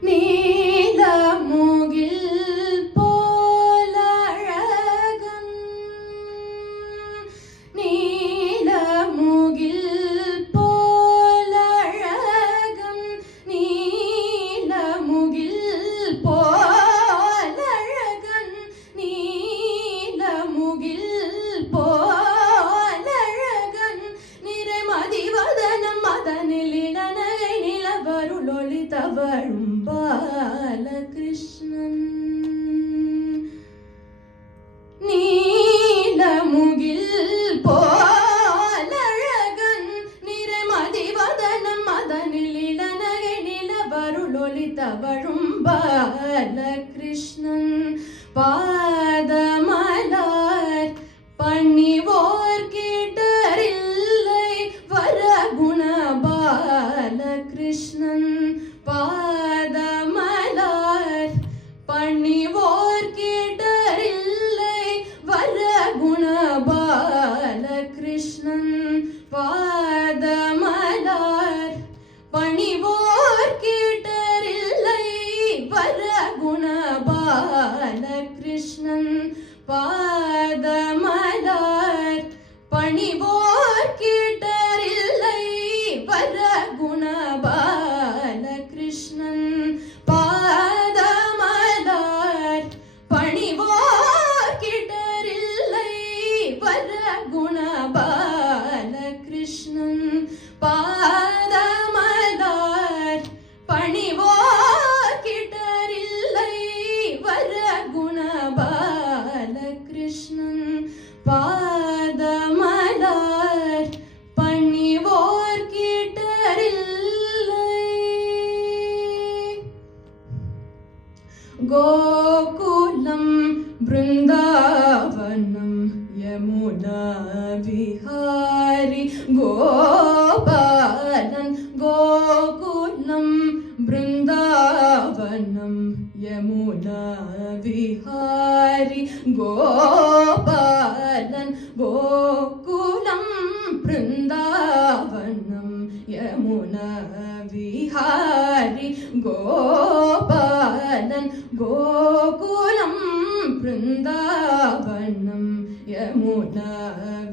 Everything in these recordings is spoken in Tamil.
நீலமுகில் போலழகன் நீலமுகில் போலழகன் நீலமுகில் போலழகன் நீலமுகில் போலழகன் நிறைமதிவதனம் மதனில் இளநகை நிலவருளொளி தவழும் பாலகிருஷ்ணன் நீலமுகில் போலழகன் நிறைமதிவதனம் மதனில் இளநகை நிலவருளொளி தவழும் பாலகிருஷ்ணன் பாதமலர் பணிவோர் கேட்டரில்லை வரகுண பாலகிருஷ்ணன் பாதமலர் பணிவோர் கேட்டரில்லை வரகுண பாலகிருஷ்ணன் பாதமலர் பணிவோர் கேட்டரில்லை வரகுண பாலகிருஷ்ணன் பாதமலர் பணிவோர் கேட்டரில்லை வரகுண பாலகிருஷ்ணன் பாதமலர் பணிவோர் கேட்டரில்லை வரகுண பாலகிருஷ்ணன் பாதமலர் பணிவோர் கேட்டரில்லை வரகுண பாலகிருஷ்ணன் பாதமலர் பணிவோர் கேட்டரில்லை கோகுலம் பிருந்தாவனம் யமுனா விஹாரி கோபாலன் கோகுலம் பிருந்தாவனம் யமுனா விஹாரி கோபாலன் கோகுலம் பிருந்தாவனம் யமுனா விஹாரி கோபாலன் கோகுலம் பிருந்தாவனம் யமுனா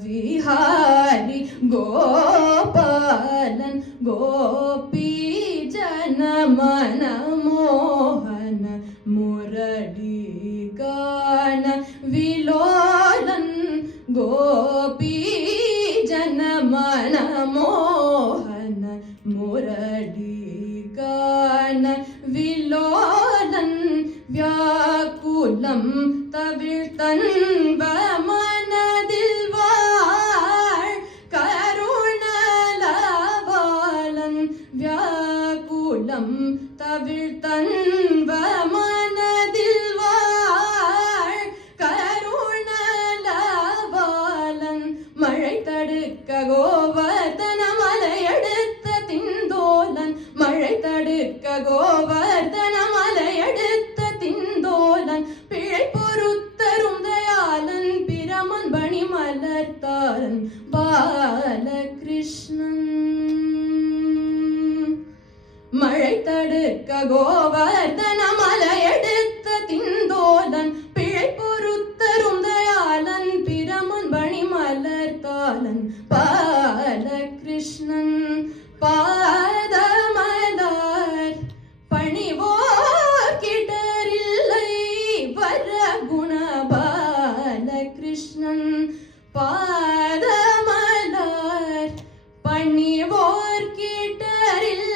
விஹாரி கோபாலன் கோபி ஜனமன மோகன முரளி கான விலோலன் கோபி ஜனமன மோகன முரளி கான விலோலன் வியாக்குலம் தவிழ்த்தன் மனதில் வாழ் கருணலவாளன் வியாக்குலம் தவிழ்த்தன் மனதில் வாழ் கருணலவாளன் மழை தடுக்க கோவர்தன மலையெடுத்த திந்தோலன் மழை தடுக்க கோவர்தன மலையெடுத்த திந்தோலன் பிழை பொறுத்தரும் தயாளன் பிரமன் பணி மலர்த்தாரன் பாலகிருஷ்ணன் மழை தடுக்க கோவர்தன மலையெடுத்த திந்தோலன் பிழை பொறுத்தரும் தயாளன் பிரமன் பணி மலர்த்தாளன் பாலகிருஷ்ணன் பாதமலர் பணிவோர் கேட்டரில்லை வரகுண பாலகிருஷ்ணன் பாதமலர் பணிவோர் கேட்டரில்லை